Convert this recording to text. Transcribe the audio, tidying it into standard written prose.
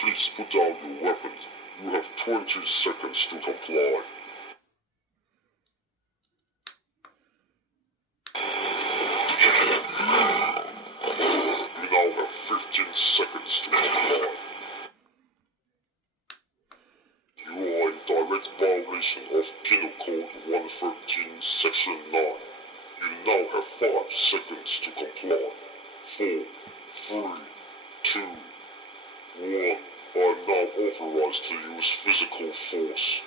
Please put down your weapons. You have 20 seconds to comply. You now have 15 seconds to comply. You are in direct violation of Penal Code 113, Section 9. You now have 5 seconds to comply. 4, 3, 2, 1. I am now authorized to use physical force.